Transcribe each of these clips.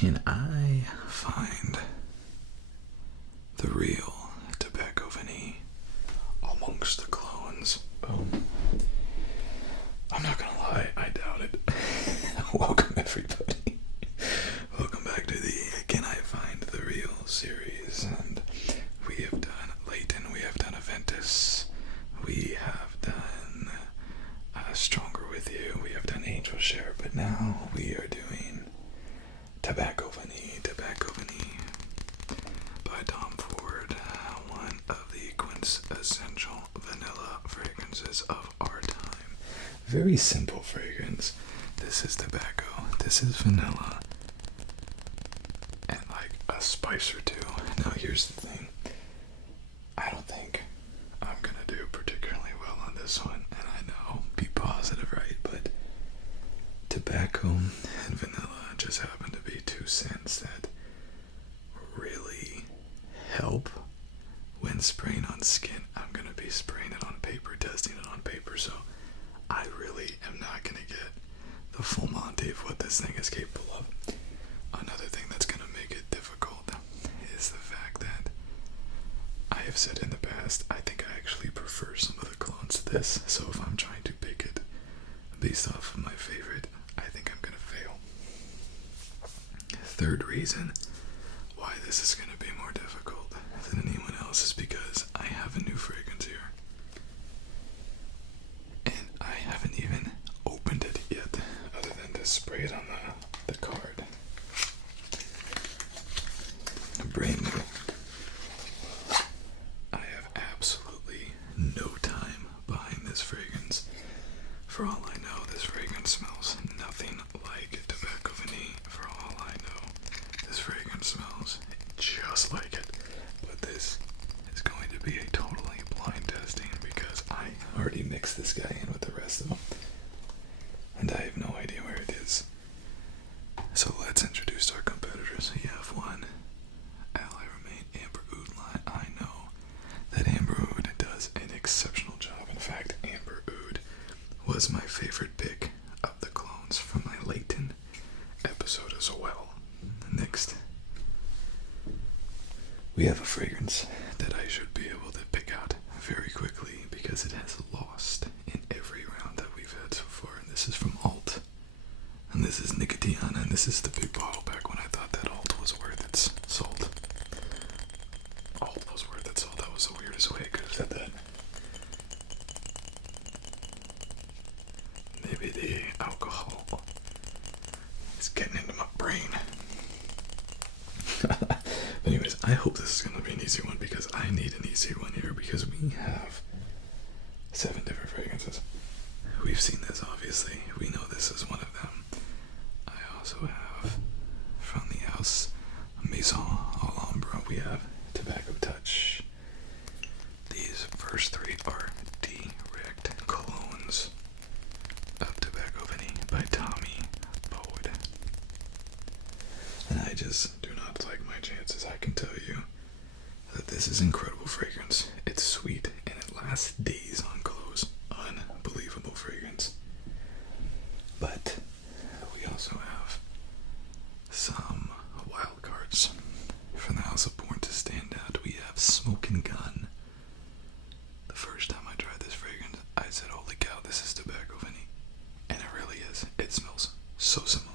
Can I find the real tobacco vanille amongst the clones? I'm not gonna lie, I doubt it. Welcome everybody. Welcome back to the Can I Find the Real series. And we have done Leighton, we have done Aventus, we have done Stronger With You, we have done Angel Share, but now we are doing Tobacco Vanille by Tom Ford, one of the quintessential vanilla fragrances of our time. Very simple fragrance. This is tobacco, this is vanilla, and like a spice or two. Now here's the thing. I don't think I'm gonna do particularly well on this one, and I know, be positive, right? But tobacco and vanilla just happen to be two scents that really help when spraying on skin. I'm gonna be spraying it on paper, testing it on paper, so I really am not gonna get the full Monty of what this thing is capable of. Another thing that's gonna make it difficult is the fact that I have said in the past, I think I actually prefer some of the clones to this, so if I'm trying to pick it based off of my favorite, I think I'm gonna fail. Third reason why this is gonna be more difficult than anyone else is because I have a new fragrance here. And I haven't even opened it yet, other than to spray it on the card. Brand new. I have absolutely no time behind this fragrance. For all I know, this fragrance smells nothing like tobacco vanille. For all I know, this fragrance smells just like it. But this is going to be a totally blind testing because I already mixed this guy in with the rest of them. And I have no idea where it is. So let's introduce our competitors. You have one, Ally Remain Amber Oud line. I know that Amber Oud does an exceptional job. In fact, Amber Oud was my favorite pick of the clones from my Leighton episode as well. Next, we have a fragrance that I should be able to pick out very quickly because it has lost in every round that we've had so far, and this is from Alt. And this is Nicotiana, and this is the big bottle back when I thought that Alt was worth its salt. Alt was worth its salt. That was the weirdest way I could have said that. Maybe the alcohol is getting into my brain. But anyways, I hope this is going to be an easy one because I need an easy one here because we have 7 different fragrances. We've seen this, obviously. We know this is one of them. I also have from the house Maison Alhambra, we have Tobacco Touch. These first 3 are direct colognes of Tobacco Vanille by Tommy Boyd. And I just do not like my chances. I can tell you that this is incredible fragrance. It's sweet and it lasts days on clothes. Unbelievable fragrance. But we also have some wild cards from the House of Born to stand out. We have Smokin' Gun. The first time I tried this fragrance, I said, holy cow, this is tobacco vanille. And it really is. It smells so similar.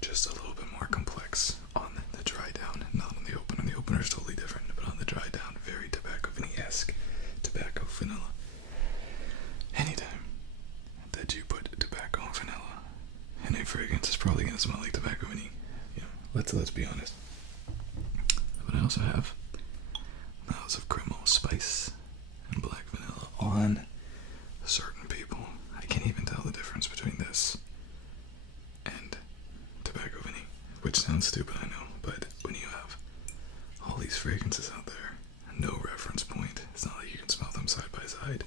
Just a little bit more complex on the dry down, not on the opener. The opener is totally different, but on the dry down, very tobacco vanille-esque. Tobacco vanilla. Anytime that you put tobacco and vanilla in a fragrance, it's probably going to smell like tobacco vanille. You know, let's be honest. But I also have House of Criminal Spice and Black Vanilla on certain people. I can't even tell the difference between this and tobacco vanille, which sounds stupid, I know, but when you have all these fragrances out there, no reference point, it's not like you can smell them side by side.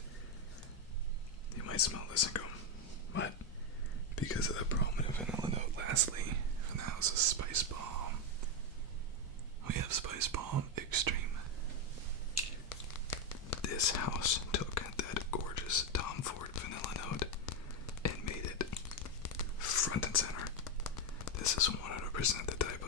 You might smell this and go, what? Because of the prominent vanilla note. Lastly, from the House of Spice Bomb, we have Spice Bomb Extreme. This house took that gorgeous Tom Ford vanilla note and made it front and center. This is 100% the type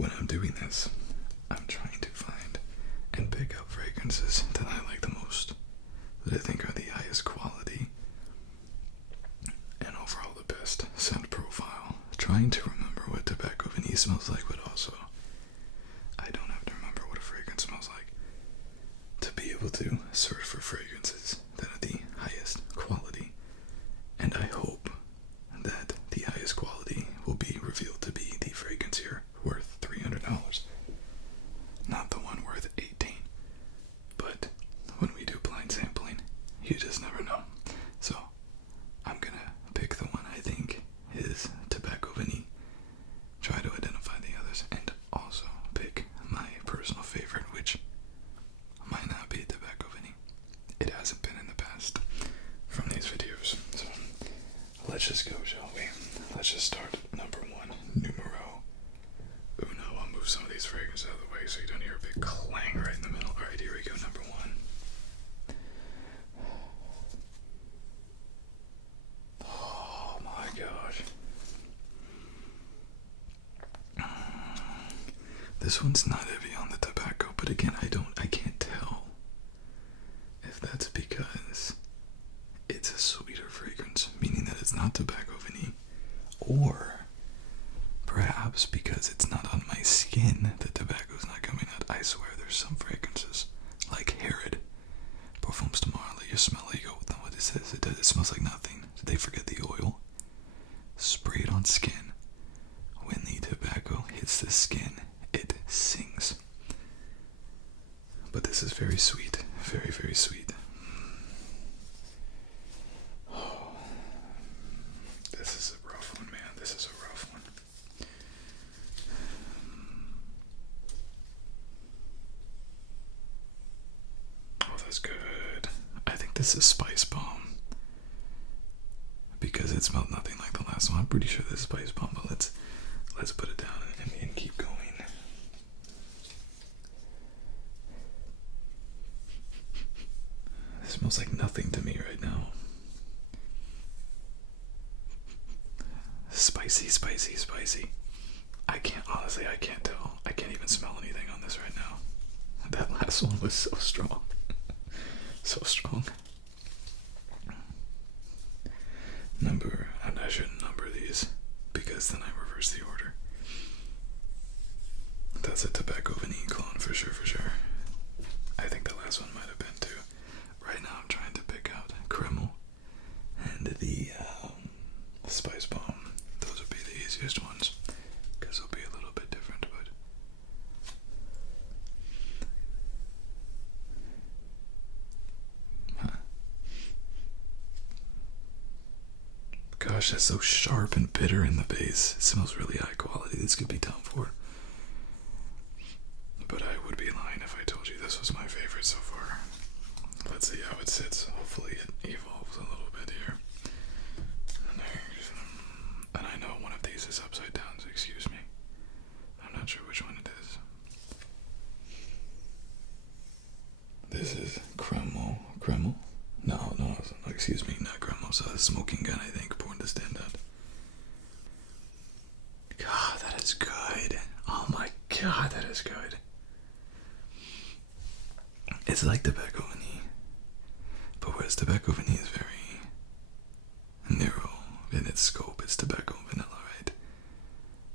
when I'm doing this, I'm trying to find and pick up fragrances that I like the most, that I think are the highest quality, and overall the best scent profile. Trying to remember what Tobacco Vanille smells like, but also I don't have to remember what a fragrance smells like to be able to search for fragrances that are the highest quality. And I hope that the highest quality will be revealed to be the fragrance here worth $300, not the one worth $18. But when we do blind sampling, you just never know. So I'm gonna pick the one I think is Tobacco Vanille, try to identify the others, and also pick my personal favorite, which might not be Tobacco Vanille. It hasn't been in the past from these videos. So let's just go, shall we? Let's just start number one, numero uno. I'll move some of these fragrances out of the way so you don't hear a big clang right in the middle. Alright, here we go, number one. Oh my gosh. This one's not heavy on the tobacco, but again, I can't tell if that's because it's a sweeter fragrance, meaning that it's not Tobacco Vanille, or perhaps because it's not on my skin, the tobacco's not coming out. I swear there's some fragrances, like Herod, Parfums de Marly, you smell it, you go, what is this? It smells like nothing. Did they forget the oil? Spray it on skin. When the tobacco hits the skin, it sings. But this is very sweet, very, very sweet. Oh, this is a rough one, man. This is a rough one. Oh, that's good. I think this is Spice Bomb, because it smelled nothing like the last one. I'm pretty sure this is Spice Bomb, but let's put it down and keep going. It smells like nothing to me right now. Spicy, spicy, spicy. I can't tell. I can't even smell anything on this right now. That last one was so strong. So strong. I shouldn't number these, because then I reverse the order. That's a Tobacco Vanille clone for sure, for sure. I think the last one might have been too. Right now I'm trying to pick out Kreml and the Spice Bomb. Those would be the easiest ones, because they'll be a little bit different, but gosh, that's so sharp and bitter in the base. It smells really high quality. This could be done for. But I would be lying if I told you this was my favorite so far. Let's see how it sits. Hopefully it evolves a little bit here. And I know one of these is upside down, so excuse me. I'm not sure which one it is. This is Kreml. Kreml? No, excuse me, not Kreml. So Smoking Gun, I think, Born to Stand Out. God, that is good. Oh my God, that is good. It's like Tobacco Vanille, but whereas Tobacco Vanille is very narrow in its scope, it's tobacco and vanilla, right?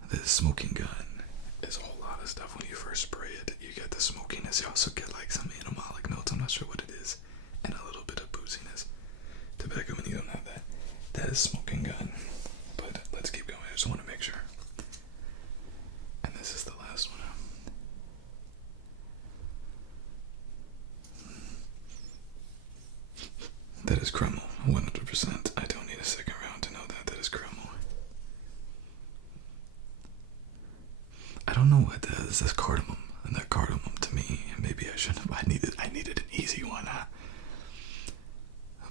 The Smoking Gun is a whole lot of stuff. When you first spray it, you get the smokiness. You also get like some animalic notes. I'm not sure what it is, and a little bit of booziness. Tobacco Vanille don't have that. That is Smoking Gun. But let's keep going. I just want to make sure. And this is the last one. That is Kreml, 100%. I don't need a second round to know that. That is Kreml. I don't know what that is. That's cardamom. And that cardamom to me, maybe I shouldn't have. I needed an easy one, huh?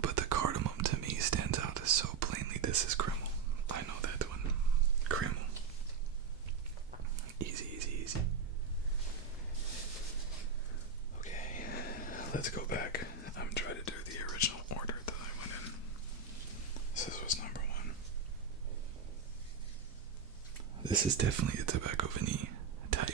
But the cardamom to me stands out as so plainly. This is Kreml. I know that one. Kreml. Easy, easy, easy. Okay, let's go back. I'm trying to do the original order that I went in. This was number one. This is definitely a Tobacco Vanille type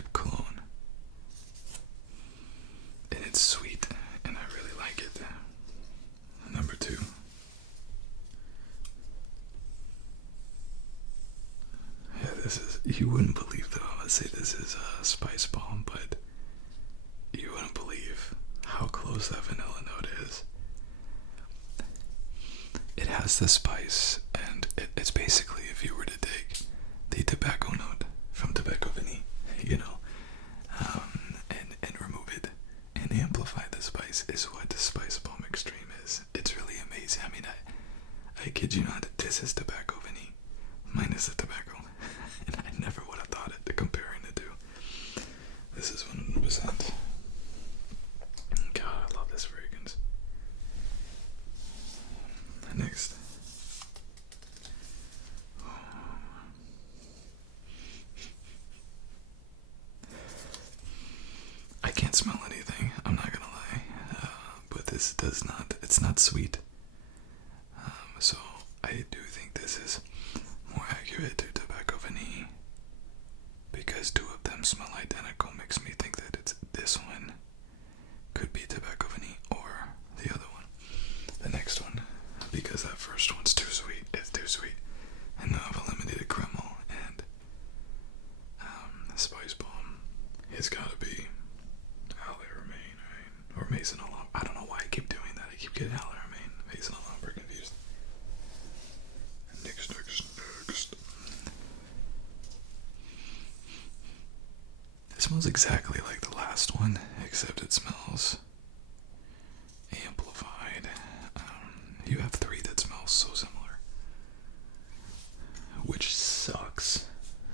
You wouldn't believe though, I would say this is a spice bomb, but you wouldn't believe how close that vanilla note is. It has the spice, and it's basically if you were to take the tobacco note from Tobacco Vanille, you know, and remove it and amplify the spice is what the Spice Bomb Extreme is. It's really amazing. I mean, I kid you not, this is Tobacco Vanille minus the tobacco. And I never would have thought it, comparing the two. This is 100%. God, I love this fragrance. Next. I can't smell anything, I'm not gonna lie. But this does not, it's not sweet. So I do think this is more accurate to Tobacco Vanille. Because two of them smell identical makes me think that it's this one could be Tobacco Vanille or the other one. The next one, because that first one's too sweet. It's too sweet. And now I've eliminated Kreml and Spice Bomb. It's gotta be Ale Romaine, right? Or Maison Alarm. I don't know why I keep doing that. I keep getting Ale Romaine, Maison Alarm, we're confused. Next. It smells exactly like the last one, except it smells amplified. You have three that smell so similar, which sucks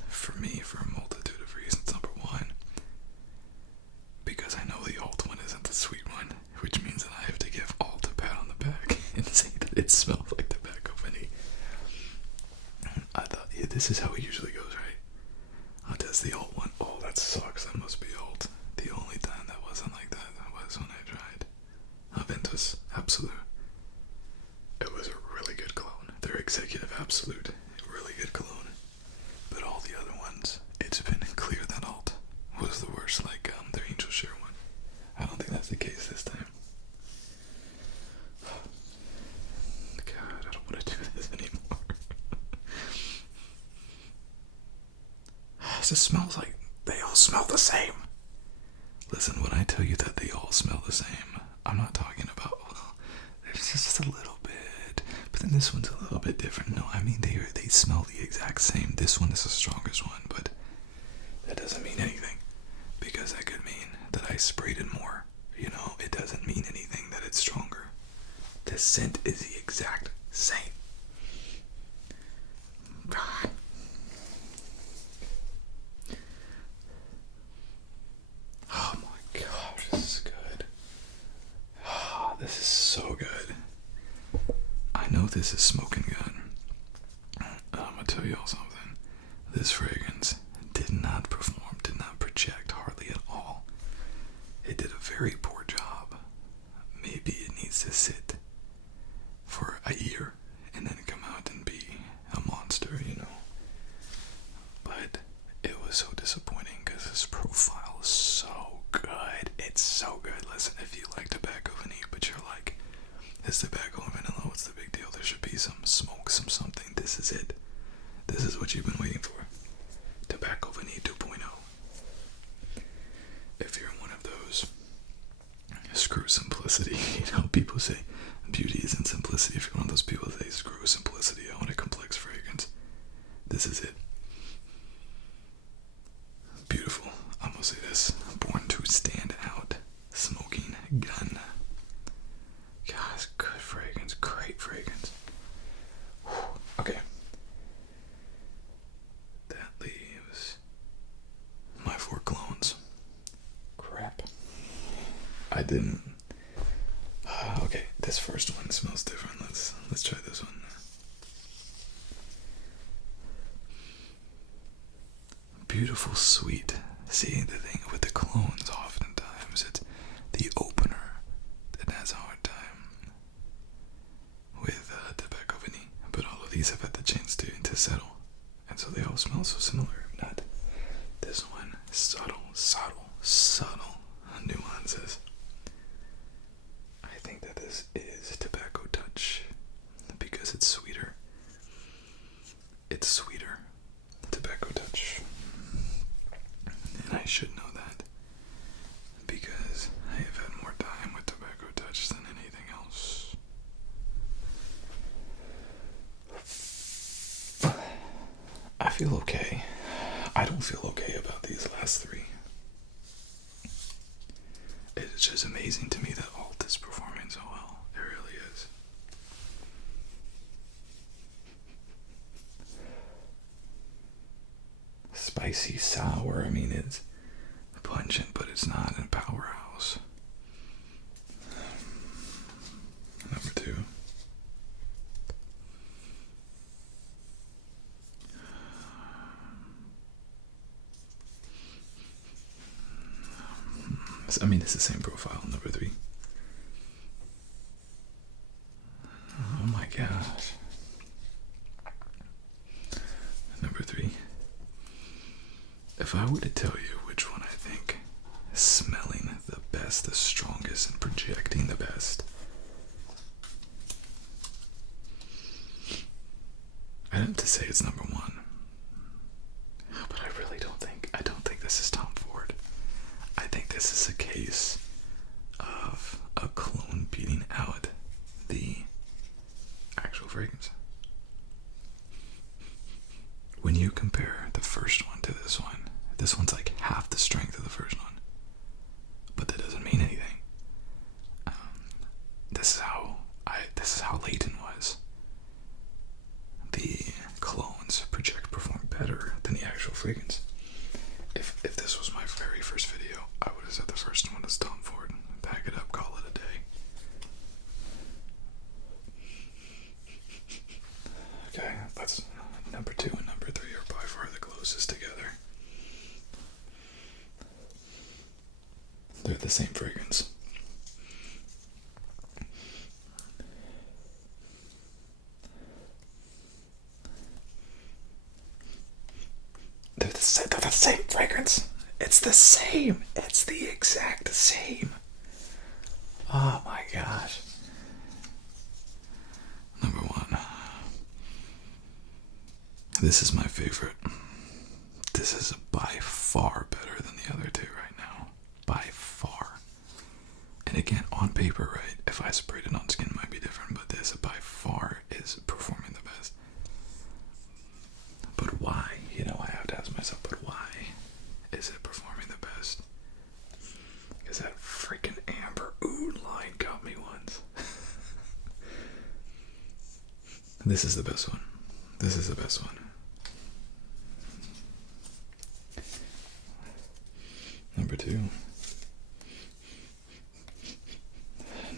for me for a multitude of reasons. Number one, because I know the alt one isn't the sweet one, which means that I have to give alt a pat on the back and say that it smells like Tobacco Vanille. I thought, yeah, this is how it usually goes, right? Does the alt one? Oh, that sucks. That must be alt. The only time that wasn't like that was when I tried Aventus Absolute. It was a really good cologne. Their Executive Absolute, really good cologne. But all the other ones, it's been clear that alt was the worst, like their Angel Share one. I don't think that's the case this time. God, I don't want to do this anymore. It just smells like they all smell the same. Listen, when I tell you that they all smell the same, I'm not talking about, well, there's just a little bit, but then this one's a little bit different. No, I mean, they smell the exact same. This one is the strongest one, but that doesn't mean anything, because that could mean that I sprayed it more. You know, it doesn't mean anything that it's stronger. The scent is the exact same. God. Oh my gosh, this is good. Oh, this is so good. I know this is smoking gun. I'm gonna tell y'all something. This fragrance did not perform, did not project hardly at all. It did a very poor job. Maybe it needs to sit for a year and then come out and be a monster, you know. But it was so disappointing because this profile is so good. It's so good. Listen, if you like Tobacco Vanille, but you're like, it's tobacco and vanilla, what's the big deal? There should be some smoke, some something. This is it. This is what you've been waiting for. Tobacco Vanille 2.0. If you're one of those, screw simplicity. You know, people say beauty is in simplicity. If you're one of those people that say screw simplicity, I want a complex fragrance. This is it. Beautiful. I'm gonna say this. Born to stand out. Smoking gun. Guys, good fragrance. Great fragrance. Whew. Okay. That leaves my 4 clones. Crap. I didn't. Okay, this first one smells different. Let's try this one. Beautiful, sweet. See, the thing with the clones, oftentimes it's the opener that has a hard time with Tobacco Vanille. But all of these have had the chance to settle, and so they all smell so similar. Not this one. Subtle nuances. I think that this is Tobacco Touch because it's sweeter. It's sweeter. Tobacco Touch. It's just amazing to me that Alt is performing so well. It really is. Spicy sour, I mean, it's pungent, but it's not a powerhouse. Number 2. I mean, it's the same profile. Number 3. Oh my gosh. Number 3. If I were to tell you which one I think is smelling the best, the strongest, and projecting the best, I'd have to say it's number 1. But I really don't think this is Tom Ford. I think this is a case of a clone beating out the actual fragrance. When you compare the first one to this one's like half the strength of the first one. But that doesn't mean anything. This is how Leighton was. The clones perform better than the actual fragrance. If this was my very first video, I would have said the first one is Tom Ford. Pack it up, call it a day. Okay, that's number 2 and number 3 are by far the closest together. They're the same fragrance. They're the same fragrance. It's the same. It's the exact same. Oh my gosh. Number 1. This is my favorite. This is by far better than the other 2 right now. By far. And again, on paper, right? If I sprayed it on skin, it might be different, but this by far is performing the best. But why? You know, I have to ask myself, but why is it performing the best? Because that freaking amber oud line got me once. This is the best one. This is the best one. Number 2.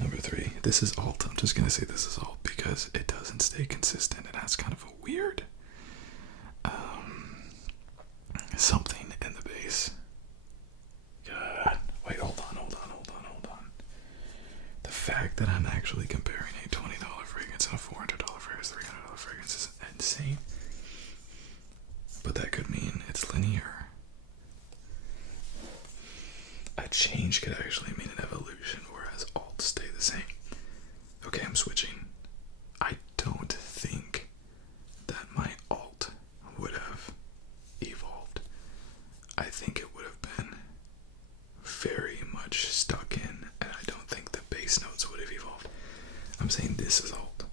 Number 3. This is Alt. I'm just gonna say this is Alt because it doesn't stay consistent. It has kind of a weird something in the base. God. Wait, hold on. The fact that I'm actually comparing a $20 fragrance and a $400 fragrance, $300 fragrance is insane. But that could mean it's linear. A change could actually mean an evolution, whereas Alt stay the same. Okay, I'm switching. I don't think that my Alt would have evolved. I think it would have been very much stuck in, and I don't think the base notes would have evolved. I'm saying this is Alt.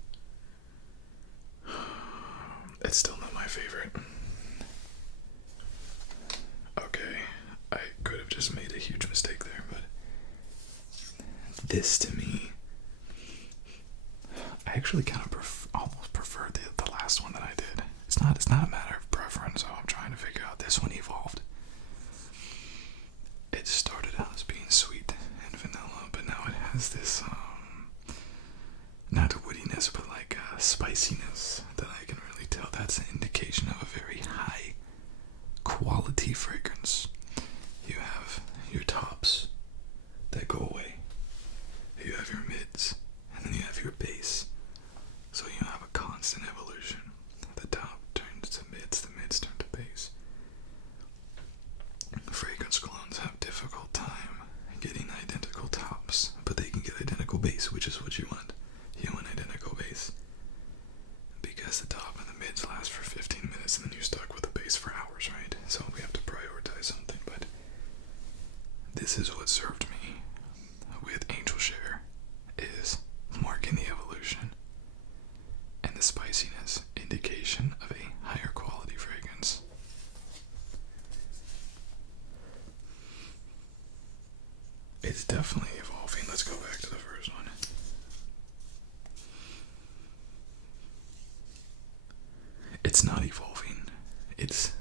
It's still not my favorite. Okay, I could have just made a huge mistake there, but this to me, I actually kind of almost prefer the last one that I did. It's not a matter of preference. So I'm trying to figure out this one evolved. It started out as being sweet and vanilla, but now it has this not woodiness, but like spiciness that I can really tell. That's an indication of a very high quality fragrance. You have your tops that go away. You have your mids, and then you have your base. So you have a constant evolution. The top turns to mids, the mids turn to base. Fragrance clones have difficult time getting identical tops, but they can get identical base, which is what you want. You want identical base. Because the top and the mids last for 15 minutes, and then you're stuck with the base for hours, right? So we have to prioritize something, but this is what served me with Angel Share, is marking the evolution and the spiciness, indication of a higher quality fragrance. It's definitely evolving. Let's go back to the first one. It's not evolving. It's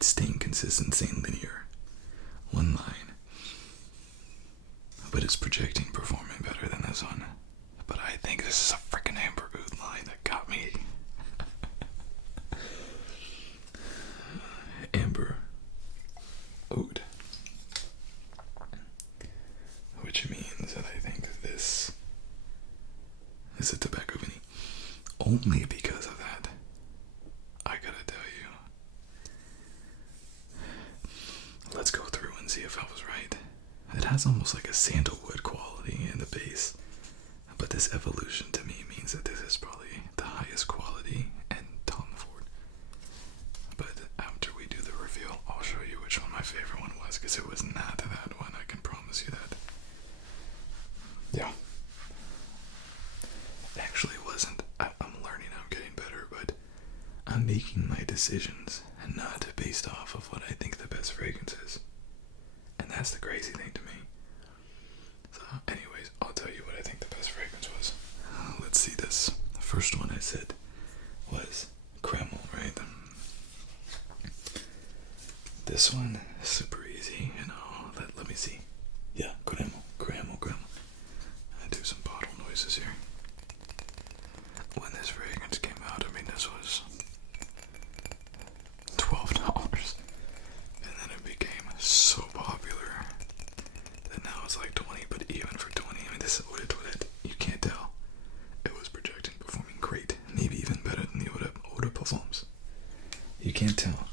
staying consistent, staying linear. One line. But it's projecting, performing better than this one. But I think this is a freaking Amber Oud line that got me. Amber Oud. Which means that I think this is a tobacco Vanille. Only because of that. I gotta tell you. Let's go through and see if I was right. It has almost like a sandalwood quality in the base. But this evolution to me means that this is probably the highest quality and Tom Ford. But after we do the reveal, I'll show you which one my favorite one was, because it was not that one, I can promise you that. Yeah. Actually, it wasn't. I'm learning, I'm getting better, but I'm making my decisions and not based off of what I think the best fragrance is. And that's the crazy thing to me. So, anyways, I'll tell you what I think the best fragrance was. Let's see this. The first one I said was Kreml, right? This one is super easy, you know. Let me see. Yeah, Kreml. I do some bottle noises here. When this fragrance came out, I mean, this was $12. And then it became so popular that now it's like 20, but even for 20, I mean, this is what it, you can't tell. It was projecting, performing great, maybe even better than the Eau de Parfums. You can't tell.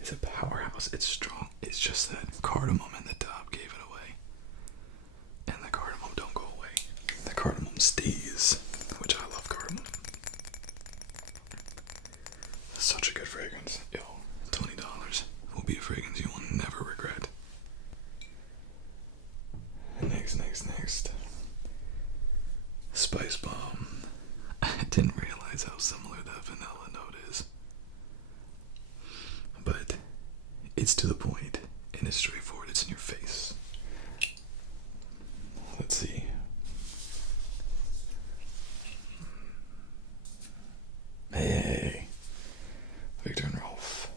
It's a powerhouse, it's strong, it's just that cardamom in the top gave it away. And the cardamom don't go away. The cardamom stays, which I love cardamom. Such a good fragrance. Yo, $20 will be a fragrance you will never regret. Next. Spice Bomb. I didn't realize how similar that vanilla note is. But it's to the point and it's straightforward. It's in your face. Let's see. Hey, Victor and Rolf.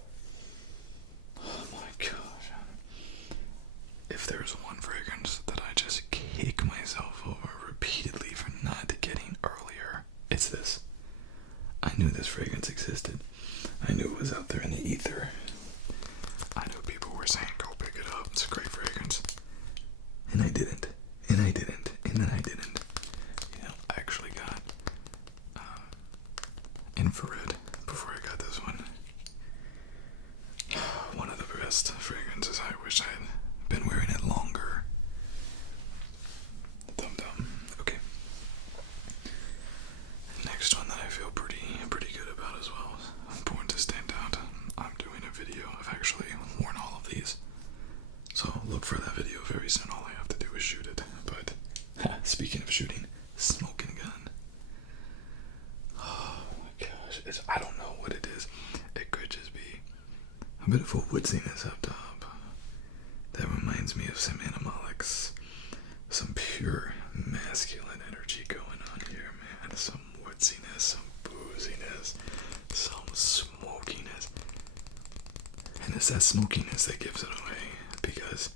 Oh my gosh. If there's one fragrance that I just kick myself over repeatedly for not getting earlier, it's this. I knew this fragrance existed. I knew it was out there in the ether. I knew people were saying, go pick it up. It's a great fragrance. And I didn't. And then I didn't. You know, I actually got infrared before I got this one. One of the best fragrances. I wish I had been wearing it longer. Dum-dum. Okay. Next one that I feel pretty good about as well. Important to stand out. I'm doing a video. I've actually worn all of these. So look for that video very soon. All I have to do is shoot it. But speaking of shooting, smoking gun. Oh my gosh. I don't know what it is. It could just be a bit of a woodsiness up top. That reminds me of some animalics. Some pure masculine energy going on here, man. Some woodsiness, some booziness, some smokiness. And it's that smokiness that gives it away, because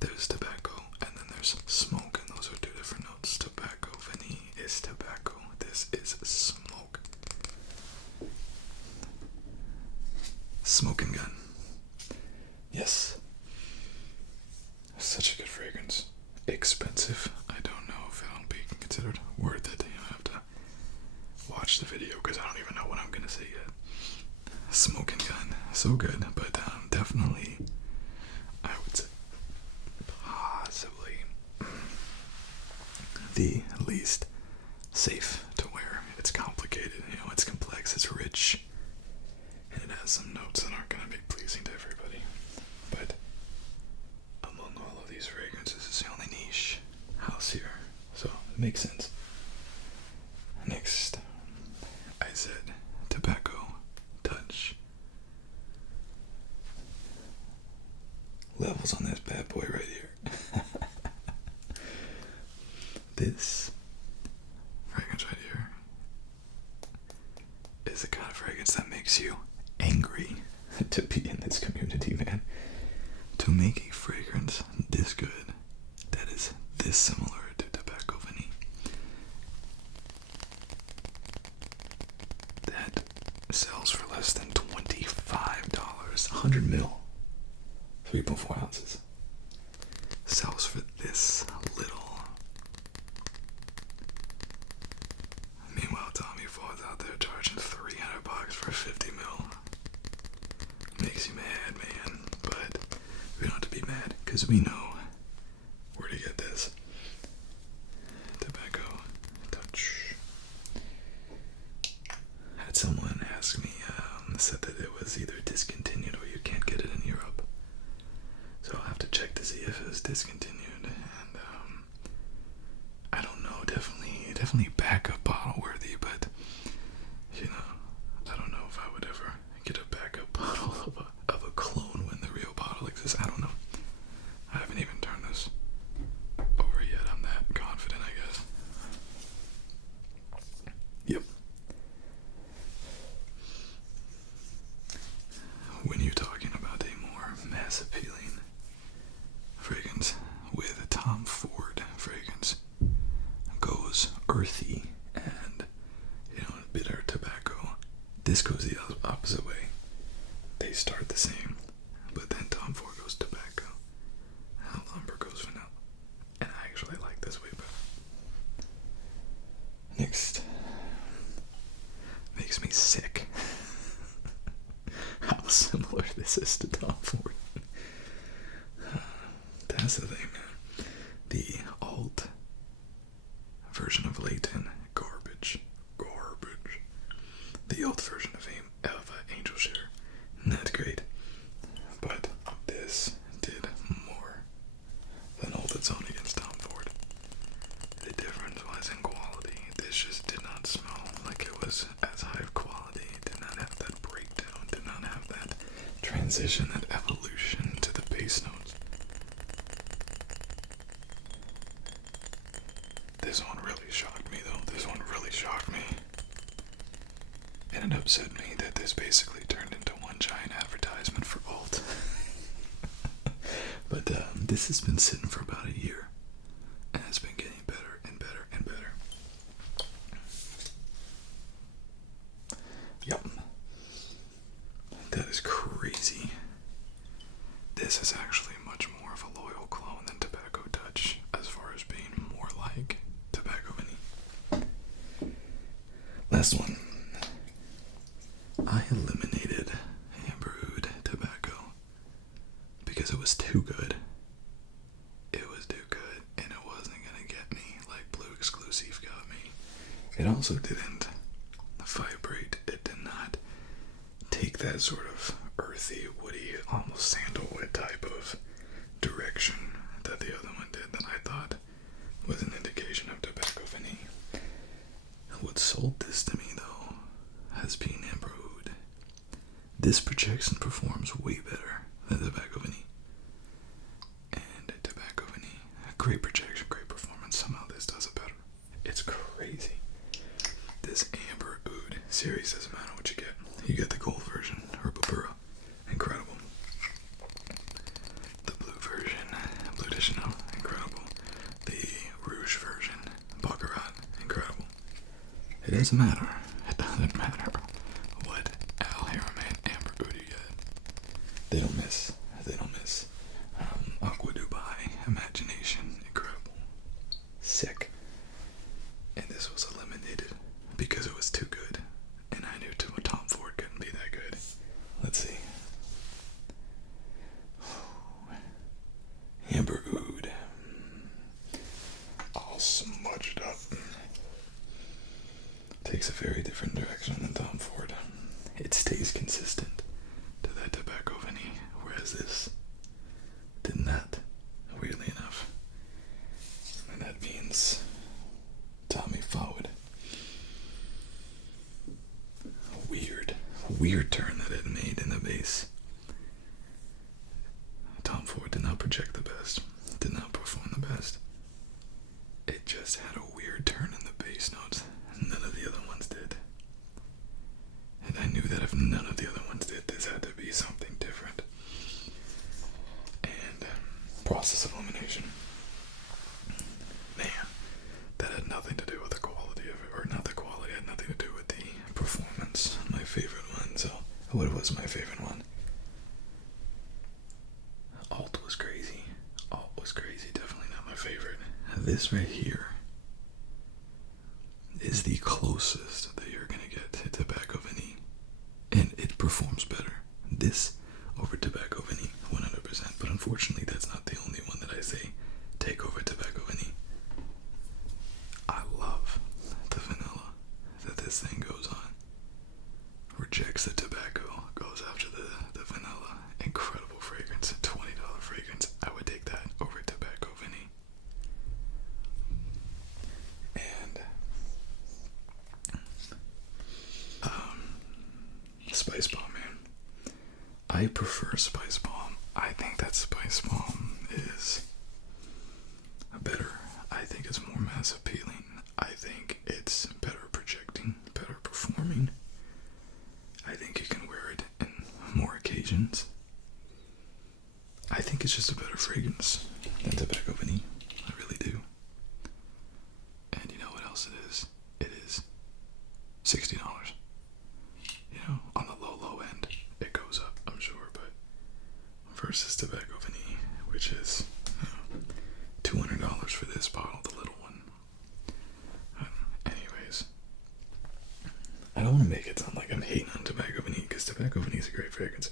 there's tobacco and then there's smoke, and those are two different notes. Tobacco, Vanille is tobacco. This is smoke. Smoking gun. Yes. Such a good fragrance. Expensive. I don't know if it'll be considered worth it. You have to watch the video, because I don't even know what I'm gonna say yet. Smoking gun. So good, but definitely, I would say, possibly the least safe to wear. It's complicated, you know, it's complex, it's rich, and it has some notes that aren't going to be pleasing to everybody. But among all of these fragrances, it's the only niche house here, so it makes sense. Next, I said tobacco touch. Levels on this bad boy right here. makes you angry to be in this community, man. To make a fragrance this good, that is this similar to tobacco vanille, that sells for less than $25, 100 mil, 3.4 ounces, sells for this little. Meanwhile, Tommy Ford's out there charging $300 for 50 mil. Makes you mad, man, but we don't have to be mad, because we know where to get this. Tobacco Touch. Had someone ask me, said that it was either discontinued or you can't get it in Europe. So I'll have to check to see if it was discontinued, and I don't know, definitely backup bottle worthy, but you know, I don't know if I would ever get a backup bottle of a clone when the real bottle exists. I don't know. I haven't even turned this over yet. I'm that confident, I guess. Yep. When you're talking about a more mass appealing fragrance with a Tom Ford fragrance, goes earthy and, you know, bitter tobacco. This goes the opposite way. They start the same, but then Tom Ford goes tobacco. Lumber goes vanilla. And I actually like this way better. Next. Makes me sick. How similar this is to Tom Ford. That's the thing, man. The alt version of Layton, garbage. The alt version of Angel Share, not great. But this did more than hold its own against Tom Ford. The difference was in quality. This just did not smell like it was as high of quality. It did not have that breakdown. Did not have that transition, that evolution to the base notes. This one really shocked me, though. This one really shocked me. And it upset me that this basically turned into one giant advertisement for Alt. But this has been sitting for about a year, and it's been getting better and better and better. Yep. That is crazy. This is actually much more of a loyal clone than Tobacco Touch, as far as being more like Tobacco Vanille. Last one. I eliminated Amber Oud Tobacco because it was too good. It was too good, and it wasn't gonna get me like Blue Exclusive got me. It also didn't vibrate. It did not take that sort of earthy, woody, almost sandalwood type of direction that the other one did, that I thought was an indication of Tobacco Vanille. What sold this to me, though, has been Amber Oud. This projects and performs way better than Tobacco Vanille. And Tobacco Vanille, great projection, great performance. Somehow this does it better. It's crazy. This Amber Oud series, doesn't matter what you get. You get the gold version, Herbal Burrow, incredible. The blue version, Blue de Chanel, incredible. The rouge version, Baccarat, incredible. It doesn't matter. It doesn't matter what Al Harriman Amber Oud you get. They don't miss. They don't miss. Aqua Dubai, Imagination, incredible. Sick. And this was eliminated because it was too good. And I knew Tom Ford couldn't be that good. Let's see. Amber Oud. All smudged up. Takes a very different direction than Tom Ford. It stays consistent to that Tobacco Vanille, whereas this did not, weirdly enough. And that means Tommy Ford. Weird turn that it made in the bass. Tom Ford did not project the best, did not perform the best. It just had a weird turn in the bass notes. None of the other ones did. And I knew that if none process of elimination. Man, that had nothing to do with the quality of it, or not the quality, had nothing to do with the performance. My favorite one, so what was my favorite one? Alt was crazy. Alt was crazy, definitely not my favorite. This right here is the closest that you're gonna get to Tobacco Vanille, and it performs better. This over Tobacco Vanille, 100%. But unfortunately, that's not the only one that I say take over Tobacco Vanille. I love the vanilla that this thing goes on. Rejects the tobacco, goes after the vanilla. Incredible fragrance, $20 fragrance. I would take that over Tobacco Vanille. And Spice Bomb, man. I prefer Spice Bomb. I think that Spice Bomb is better. I think it's more mass appealing. I think it's better projecting, better performing. I think you can wear it in more occasions. I think it's just a better fragrance than Tobacco Vanille. I really do. And you know what else it is? It is $60. You know, on the low end, it goes up, I'm sure, but versus Tobacco Vanille, which is $200 for this bottle, the little one. Anyways, I don't want to make it sound like I'm hating on Tobacco Vanille, because Tobacco Vanille is a great fragrance.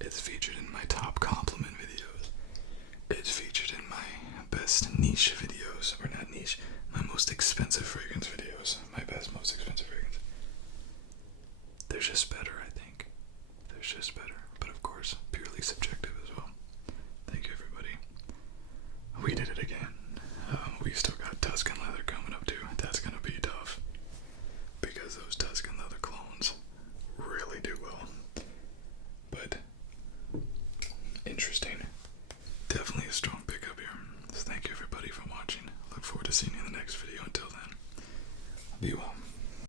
It's featured in my top compliment videos. It's featured in my best niche videos, or not niche, my most expensive fragrance videos. My best, most expensive fragrance. There's just better, I think. There's just better. But of course, purely subjective as well. Thank you, everybody. We did it again.